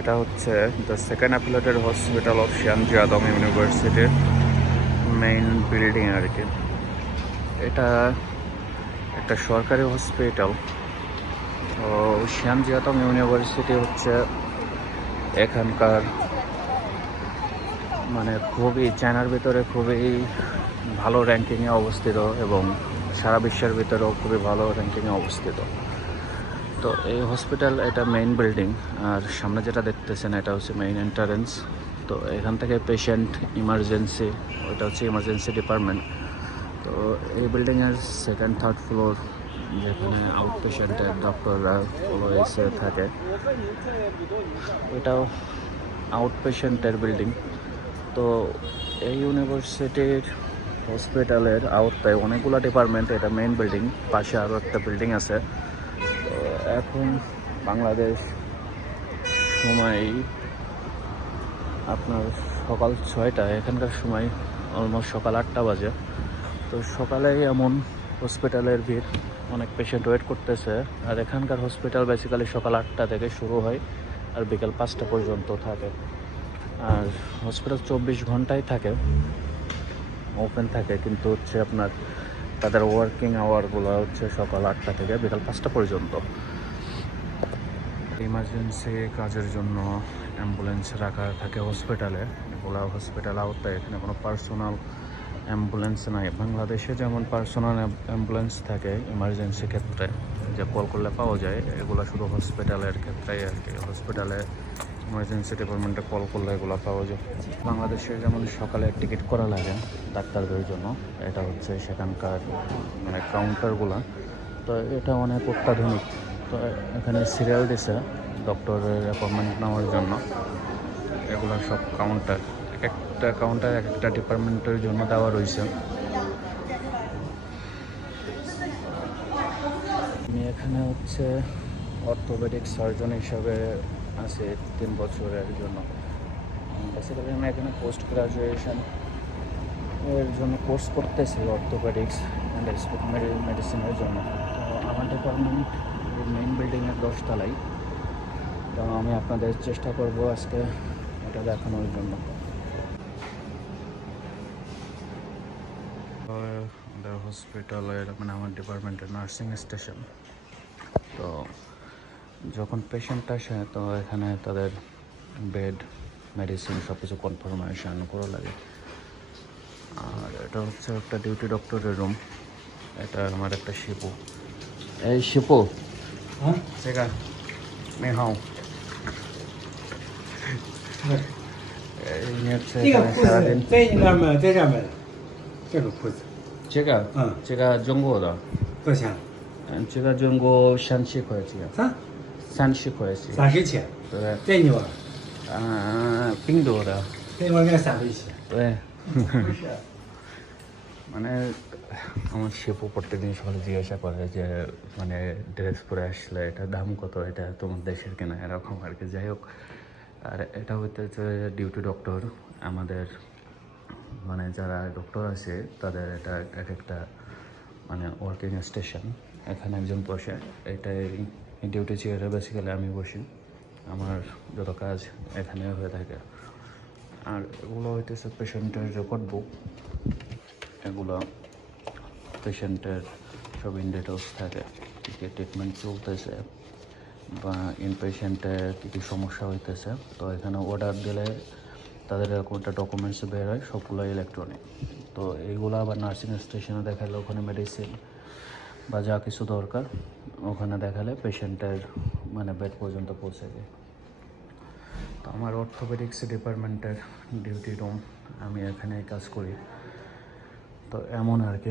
এটা হচ্ছে the second affiliated hospital of Xi'an যাদম ইউনিভার্সিটির মেইন বিল্ডিং আর কি। এটা একটা সরকারি হসপিটাল তো শিয়ান জিয়াতম ইউনিভার্সিটি হচ্ছে এখানকার মানে খুবই চায়নার ভিতরে খুবই ভালো র্যাঙ্কিংয়ে অবস্থিত এবং সারা বিশ্বের ভিতরেও খুবই ভালো র্যাঙ্কিংয়ে অবস্থিত। তো এই হসপিটাল এটা মেইন বিল্ডিং আর সামনে যেটা দেখতেছেন এটা হচ্ছে মেইন এন্ট্রান্স তো এখান থেকে পেশেন্ট ইমার্জেন্সি ওইটা হচ্ছে ইমার্জেন্সি ডিপার্টমেন্ট তো এই বিল্ডিংয়ের সেকেন্ড থার্ড ফ্লোর যেখানে আউট পেশেন্টের ডক্টররা এসে থাকে এটাও আউট পেশেন্টের বিল্ডিং তো এই ইউনিভার্সিটির হসপিটালের আওতায় অনেকগুলো ডিপার্টমেন্ট এটা মেইন বিল্ডিং পাশে আরও একটা বিল্ডিং আছে। এখন বাংলাদেশ সময় আপনার সকাল ছয়টা, এখানকার সময় অলমোস্ট সকাল আটটা বাজে। তো সকালে এমন হসপিটালের ভিড়, অনেক পেশেন্ট ওয়েট করতেছে। আর এখানকার হসপিটাল বেসিক্যালি সকাল আটটা থেকে শুরু হয় আর বিকেল পাঁচটা পর্যন্ত থাকে। আর হসপিটাল চব্বিশ ঘন্টাই থাকে ওপেন থাকে। কিন্তু হচ্ছে আপনার তাদের ওয়ার্কিং আওয়ারগুলো হচ্ছে সকাল আটটা থেকে বিকাল পাঁচটা পর্যন্ত। ইমার্জেন্সি কাজের জন্য অ্যাম্বুলেন্স রাখা থাকে হসপিটালে এগুলো হসপিটাল আওতায় এখানে কোনো পার্সোনাল অ্যাম্বুলেন্স নাই। বাংলাদেশে যেমন পার্সোনাল অ্যাম্বুলেন্স থাকে ইমার্জেন্সি ক্ষেত্রে, যে কল করলে পাওয়া যায়, এগুলো শুধু হসপিটালের ক্ষেত্রেই আর কি। হসপিটালে ইমার্জেন্সি ডিপার্টমেন্টে কল করলে এগুলো পাওয়া যায়। বাংলাদেশে যেমন সকালে টিকিট করা লাগে ডাক্তারদের জন্য, এটা হচ্ছে সেখানকার মানে কাউন্টারগুলো তো এটা অনেক অত্যাধুনিক। তো এখানে সিরিয়াল দিছে, ডক্টরের অ্যাপয়েন্টমেন্ট নেওয়ার জন্য। এগুলো সব কাউন্টার এক একটা কাউন্টার এক একটা ডিপার্টমেন্টের জন্য দেওয়া রয়েছে। আমি এখানে হচ্ছে অর্থোপেডিক সার্জন হিসাবে আছি তিন বছরের জন্য। বেসিক্যালি আমি এখানে পোস্ট গ্রাজুয়েশন এর জন্য কোর্স করতেছি অর্থোপেডিক্স অ্যান্ড মেডিসিনের জন্য। তো আমার ডিপার্টমেন্ট মেইন বিল্ডিংয়ের দশতলাই তো আমি আপনাদের চেষ্টা করব আজকে এটা দেখানোর জন্য। আমাদের হসপিটালের মানে আমার ডিপার্টমেন্টের নার্সিং স্টেশন তো যখন পেশেন্ট আসে তো এখানে তাদের বেড মেডিসিন সব কিছু কনফার্মেশন করা লাগে। আর এটা হচ্ছে একটা ডিউটি ডক্টরের রুম এটা আমার একটা শিপু। এই শিপু? 啊，这个你好。呃，你这个裤子在你那儿买，在这买的。这个裤子。这个。嗯。这个中国的。多少钱？嗯，这个中国三十块钱。三。三十块钱。三十七。对。在你玩。嗯，冰多的。在你玩，给三十七。对。不是。我了。আমার শিপু প্রত্যেকদিন সকালে জিজ্ঞাসা করে যে মানে ড্রেস পরে আসলে এটা দাম কত? এটা তোমার দেশের কেনা এরকম আর কি। যাই হোক, আর এটা হইতেছে ডিউটি ডক্টর আমাদের মানে যারা ডক্টর আছে, তাদের এটা এক একটা মানে ওয়ার্কিং স্টেশন এখানে একজন বসে, এটাই ডিউটি চেয়ারে বেসিক্যালি আমি বসি। আমার যত কাজ এখানে হয়ে থাকে। আর এগুলো হইতেছে পেশেন্টের রেকর্ড বুক এগুলো পেশেন্টের সব ইন ডিটেলস থাকে কী কী ট্রিটমেন্ট চলতেছে বা ইন পেশেন্টের কী কী সমস্যা হইতেছে, তো এখানে অর্ডার দিলে তাদের এরকম একটা ডকুমেন্টস বের হয় সবগুলো ইলেকট্রনিক তো এইগুলো আবার নার্সিং স্টেশনে দেখালে ওখানে মেডিসিন বা যা কিছু দরকার, ওখানে দেখালে পেশেন্টের মানে বেড পর্যন্ত পৌঁছে যায়। তো আমার অর্থোপেডিক্স ডিপার্টমেন্টের ডিউটি রুম আমি এখানে কাজ করি। তো এমন আর কি।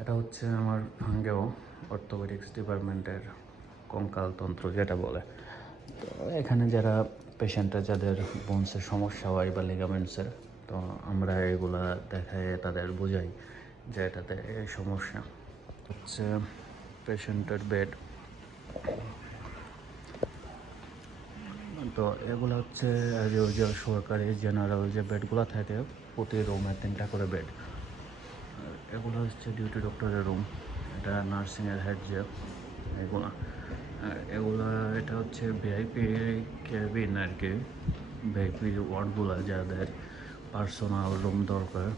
এটা হচ্ছে আমার ভাঙ্গেও অর্থোপেডিক্স ডিপার্টমেন্টের কঙ্কালতন্ত্র যেটা বলে। তো এখানে যারা পেশেন্টের যাদের বোনসের সমস্যা হয় বা লিগামেন্টসের তো আমরা এগুলা দেখায়, তাদের বোঝাই যে এটাতে এই সমস্যা। হচ্ছে পেশেন্টের বেড তো এগুলো হচ্ছে যে ওই যে সরকারি জেনারেল যে বেডগুলো থাকে, প্রতি রুমে তিনটা করে বেড এগুলো হচ্ছে ডিউটি ডক্টরের রুম এটা নার্সিংয়ের হেড যে, এগুলো। আর এগুলো, এটা হচ্ছে ভিআইপি ক্যাবিন আর কি। ভিআইপি ওয়ার্ডগুলো যাদের পার্সোনাল রুম দরকার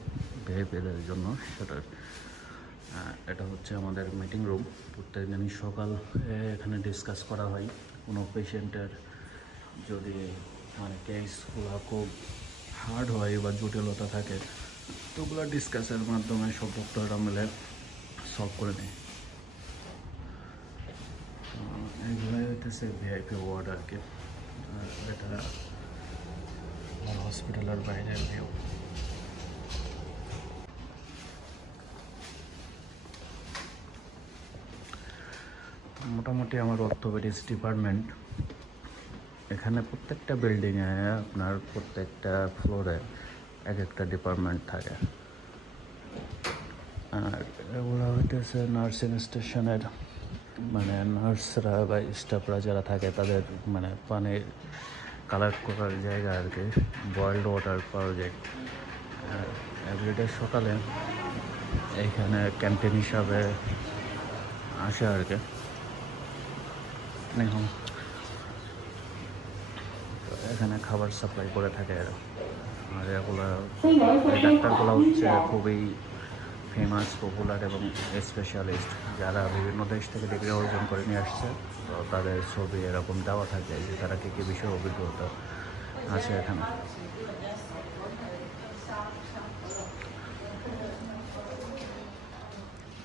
ভিআইপিদের জন্য সেটার। এটা হচ্ছে আমাদের মিটিং রুম প্রত্যেক দিনই সকাল এখানে ডিসকাস করা হয় কোনো পেশেন্টের যদি মানে কেসগুলো খুব হার্ড হয় বা জটিলতা থাকে তো ওগুলো ডিসকাসের মাধ্যমে সব ডক্টররা মিলে সলভ করে নেয়। এগুলোই হইতেছে ভিআইপি ওয়ার্ড আর কি আর এটা হসপিটালের বাইরের ভিউ মোটামুটি আমার অর্থোপেডিক্স ডিপার্টমেন্ট এখানে প্রত্যেকটা বিল্ডিংয়ে আপনার প্রত্যেকটা ফ্লোরে এক একটা ডিপার্টমেন্ট থাকে। আর এগুলো হইতেছে নার্সিং স্টেশনের মানে নার্সরা বা স্টাফরা যারা থাকে তাদের মানে পানি কালেক্ট করার জায়গা আর কি বয়েলড ওয়াটার প্রজেক্ট এভরিডে সকালে এইখানে ক্যান্টিন হিসাবে আসে আর কি। এখানে খাবার সাপ্লাই করে থাকে এরা। আর এগুলো ডাক্তারগুলো হচ্ছে খুবই ফেমাস পপুলার এবং স্পেশালিস্ট যারা বিভিন্ন দেশ থেকে ডিগ্রি অর্জন করে নিয়ে আসছে তো তাদের ছবি এরকম দেওয়া থাকে যে তারা কী কী বিষয়ে অভিজ্ঞতা আছে এখানে।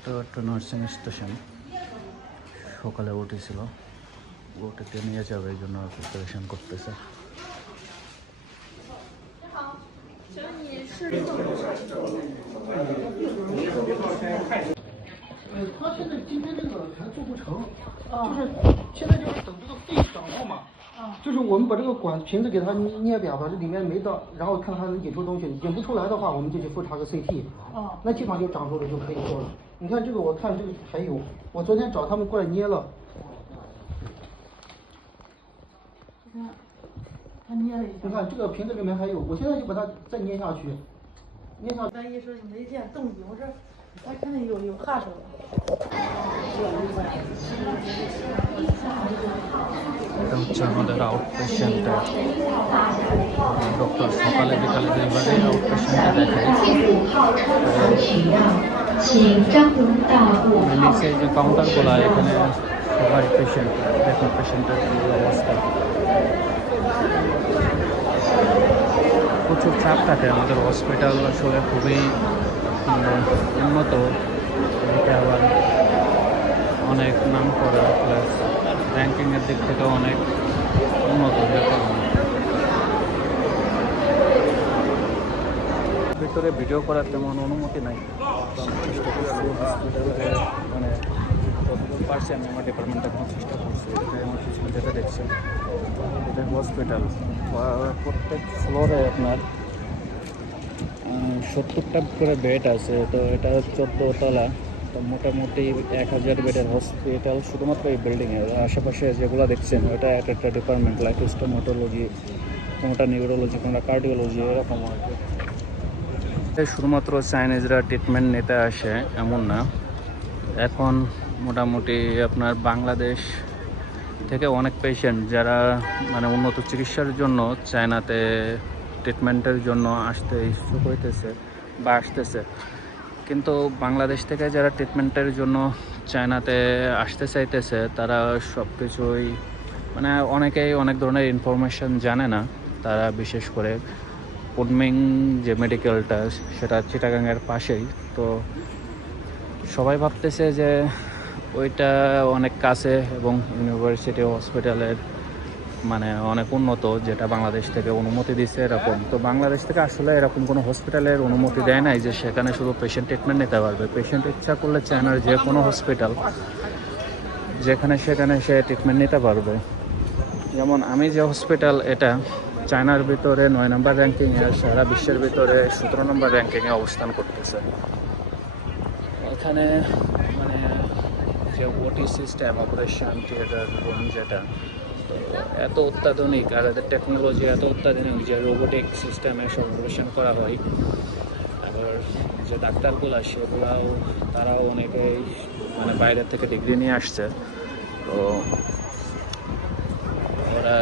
তো একটা নার্সিং স্টেশন সকালে উঠেছিল। ওটাতে নিয়ে যাবে এই জন্য প্রিপারেশন করতেছে। 请问你是？呃，他现在今天这个还做不成，就是现在就是等这个肺长了嘛，就是我们把这个管瓶子给它捏扁，把这里面没到，然后看它能引出东西，引不出来的话，我们就去复查个 CT，哦那基本上就长住了就可以做了。你看这个，我看这个还有，我昨天找他们过来捏了，他捏了一下。你看这个瓶子里面还有，我现在就把它再捏下去，捏下去。咱医生没见动静，我这还看见有有汗水了。 এটা হচ্ছে আমাদের আউট পেশেন্টের ডক্টর সকালে বিকালে দুইবারে আউট পেশেন্টে দেখায় 第五号车次取样，请张龙到五号 নিচে যে কাউন্টারগুলো এখানে সবাই পেশেন্ট দেখুন পেশেন্টের কী অবস্থা প্রচুর চাপ থাকে। আমাদের হসপিটাল আসলে খুবই উন্নত। আবার অনেক নাম করা প্লাস র্যাঙ্কিংয়ের দিক থেকেও অনেক উন্নত ভিতরে ভিডিও করার তেমন অনুমতি নাই। হসপিটালে মানে যতদূর পারছি আমি আমার ডিপার্টমেন্ট চেষ্টা করছি আমার পিছনে যেটা দেখছেন এটা হসপিটাল প্রত্যেক ফ্লোরে আপনার সত্তরটা করে বেড আছে তো এটা চোদ্দ তলা। তো মোটামুটি এক হাজার বেডের হসপিটাল শুধুমাত্র এই বিল্ডিংয়ে আশেপাশে যেগুলো দেখছেন ওটা এক একটা ডিপার্টমেন্ট লাইক স্টোমোটোলজি কোনোটা নিউরোলজি কোনোটা কার্ডিওলজি এরকম আর কি। এই শুধুমাত্র চাইনিজরা ট্রিটমেন্ট নিতে আসে এমন না। এখন মোটামুটি আপনার বাংলাদেশ থেকে অনেক পেশেন্ট যারা মানে উন্নত চিকিৎসার জন্য চায়নাতে ট্রিটমেন্টের জন্য আসতে ইচ্ছুক হইতেছে বা আসতেছে। কিন্তু বাংলাদেশ থেকে যারা ট্রিটমেন্টের জন্য চায়নাতে আসতে চাইতেছে, তারা সব কিছুই মানে অনেকেই অনেক ধরনের ইনফরমেশন জানে না। তারা বিশেষ করে কুনমিং যে মেডিকেলটা সেটা চিটাগাংয়ের পাশেই। তো সবাই ভাবতেছে যে ওইটা অনেক কাছে এবং ইউনিভার্সিটি হসপিটালের মানে অনেক উন্নত, যেটা বাংলাদেশ থেকে অনুমতি দিচ্ছে এরকম। তো বাংলাদেশ থেকে আসলে এরকম কোনো হসপিটালের অনুমতি দেয় নাই যে সেখানে শুধু পেশেন্ট ট্রিটমেন্ট নিতে পারবে। পেশেন্ট ইচ্ছা করলে চায়নার যে কোনো হসপিটাল যেখানে সেখানে সে ট্রিটমেন্ট নিতে পারবে। যেমন আমি যে হসপিটাল এটা চায়নার ভিতরে নয় নম্বর র্যাঙ্কিংয়ে সারা বিশ্বের ভিতরে সতেরো নম্বর র্যাঙ্কিংয়ে অবস্থান করতেছে। এখানে যে OT system operation theatre room যেটা? এত অত্যাধুনিক আর এদের টেকনোলজি এত অত্যাধুনিক যে রোবোটিক সিস্টেমে সব অপারেশন করা হয়। আবার যে ডাক্তারগুলো, সেগুলাও তারাও অনেকেই মানে বাইরে থেকে ডিগ্রি নিয়ে আসছে। তো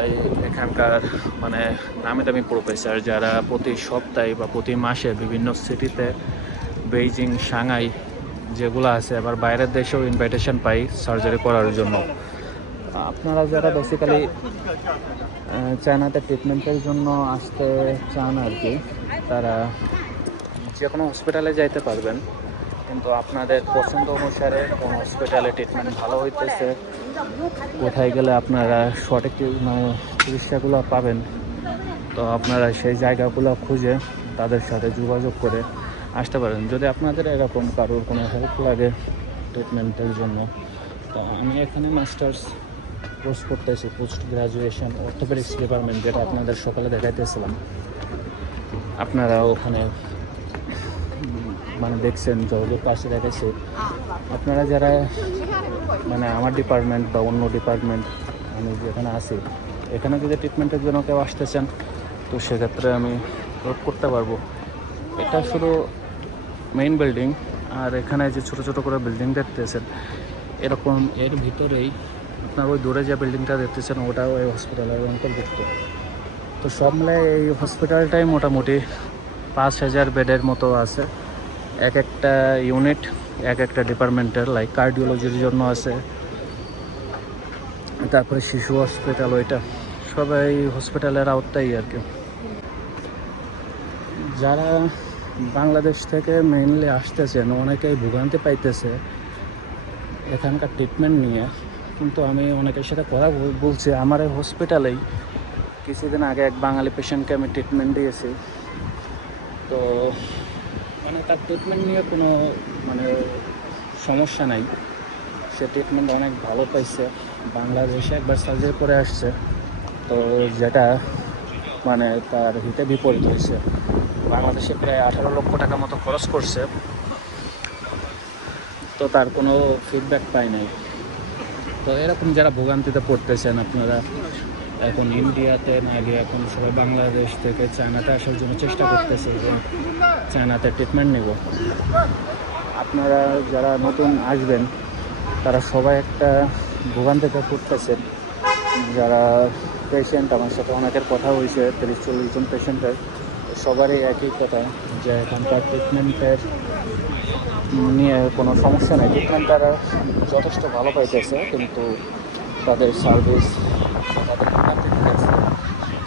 এই- এখানকার মানে নামি দামি প্রফেসর যারা প্রতি সপ্তাহে বা প্রতি মাসে বিভিন্ন সিটিতে বেইজিং সাংহাই যেগুলো আছে, আবার বাইরের দেশেও ইনভাইটেশন পাই সার্জারি করার জন্য। আপনারা যারা বেসিক্যালি চায়নাতে ট্রিটমেন্টের জন্য আসতে চান আর কি, তারা যে কোনো হসপিটালে যাইতে পারবেন। কিন্তু আপনাদের পছন্দ অনুসারে কোন হসপিটালে ট্রিটমেন্ট ভালো হইতেছে, কোথায় গেলে আপনারা সঠিক মানে চিকিৎসাগুলো পাবেন, তো আপনারা সেই জায়গাগুলো খুঁজে তাদের সাথে যোগাযোগ করে আসতে পারেন। যদি আপনাদের এরকম কারোর কোনো হেল্প লাগে ট্রিটমেন্টের জন্য, তা আমি এখানে মাস্টার্স কোর্স করতেছি পোস্ট গ্রাজুয়েশন অর্থোপেডিক্স ডিপার্টমেন্ট যেটা আপনাদের সকালে দেখাইতেছিলাম। আপনারা ওখানে মানে দেখছেন যোগাযোগ পাশে দেখাইছি। আপনারা যারা মানে আমার ডিপার্টমেন্ট বা অন্য ডিপার্টমেন্ট আমি যেখানে আছি, এখানে যদি ট্রিটমেন্টের জন্য কেউ আসতে চান, তো সেক্ষেত্রে আমি করতে পারব। এটা শুধু মেইন বিল্ডিং আর এখানে যে ছোট ছোট করে বিল্ডিং দেখতেছেন, এরকম এর ভিতরেই আপনার ওই দূরে যে বিল্ডিংটা দেখতেছেন, ওটাও এই হসপিটালের অন্তর্ভুক্ত। তো সব মিলে এই হসপিটালটাই মোটামুটি পাঁচ হাজার বেডের মতো আছে। এক একটা ইউনিট এক একটা ডিপার্টমেন্টের লাইক কার্ডিওলজির জন্য আছে। তারপরে শিশু হসপিটাল ওইটা। সবাই হসপিটালের আওতাই আর কি। যারা বাংলাদেশ থেকে মেইনলি আসতেছেন, অনেকেই ভোগান্তি পাইতেছে এখানকার ট্রিটমেন্ট নিয়ে। কিন্তু আমি অনেকের সাথে কথা বল- বলছি, আমার এই হসপিটালেই কিছুদিন আগে এক বাঙালি পেশেন্টকে আমি ট্রিটমেন্ট দিয়েছি। তো মানে তার ট্রিটমেন্ট নিয়ে কোনো মানে সমস্যা নাই। সে ট্রিটমেন্ট অনেক ভালো পাইছে। বাংলাদেশে একবার সার্জারি করে আসছে। তো যেটা মানে তার হিতে বিপরীত হয়েছে। বাংলাদেশে প্রায় আঠারো লক্ষ টাকা মতো খরচ করছে। তো তার কোনো ফিডব্যাক পাই নাই। তো এরকম যারা ভোগান্তিতে পড়তেছেন, আপনারা এখন ইন্ডিয়াতে না গিয়ে এখন সবাই বাংলাদেশ থেকে চায়নাতে আসার জন্য চেষ্টা করতেছে যে চায়নাতে ট্রিটমেন্ট নেব। আপনারা যারা নতুন আসবেন, তারা সবাই একটা ভোগান্তিতে পড়তেছেন। যারা পেশেন্ট আমার সাথে অনেকের কথা হয়েছে, তিরিশ চল্লিশ জন পেশেন্টের সবারই একই কথা যে এখানকার ট্রিটমেন্টের নিয়ে কোনো সমস্যা নেই। ট্রিটমেন্ট তারা যথেষ্ট ভালো পাইতেছে, কিন্তু তাদের সার্ভিস তাদের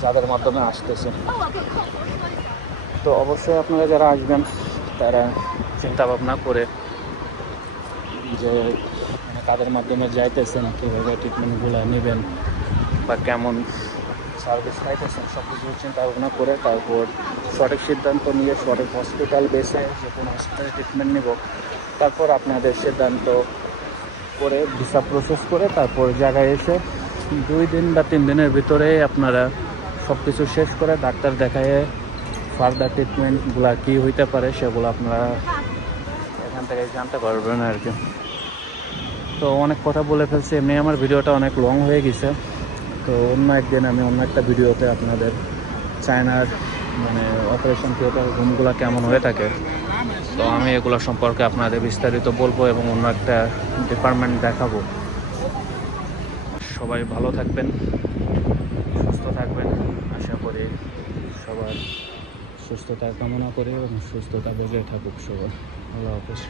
যাদের মাধ্যমে আসতেছে। তো অবশ্যই আপনারা যারা আসবেন, তারা চিন্তা ভাবনা করে যে মানে কাদের মাধ্যমে যাইতেছেন কীভাবে ট্রিটমেন্টগুলো নেবেন বা কেমন সার্ভিস পাইতেছেন সব কিছু চিন্তা ভাবনা করে তারপর সঠিক সিদ্ধান্ত নিয়ে সঠিক হসপিটাল বেসে যে কোনো হসপিটালে ট্রিটমেন্ট নেব। তারপর আপনাদের সিদ্ধান্ত করে ভিসা প্রসেস করে তারপর জায়গায় এসে দুই দিন বা তিন দিনের ভিতরে আপনারা সব কিছু শেষ করে ডাক্তার দেখায় ফার্দার ট্রিটমেন্টগুলো কী হইতে পারে সেগুলো আপনারা এখান থেকে জানতে পারবেন আর কি। তো অনেক কথা বলে ফেলছি, এমনি আমার ভিডিওটা অনেক লং হয়ে গেছে। তো অন্য একদিন আমি অন্য একটা ভিডিওতে আপনাদের চায়নার মানে অপারেশন থিয়েটার রুমগুলো কেমন হয়ে থাকে, তো আমি এগুলো সম্পর্কে আপনাদের বিস্তারিত বলব এবং অন্য একটা ডিপার্টমেন্ট দেখাবো। সবাই ভালো থাকবেন, সুস্থ থাকবেন, আশা করি সবার সুস্থতা কামনা করি এবং সুস্থতা বজায় থাকুক সবার। আল্লাহ হাফিজ।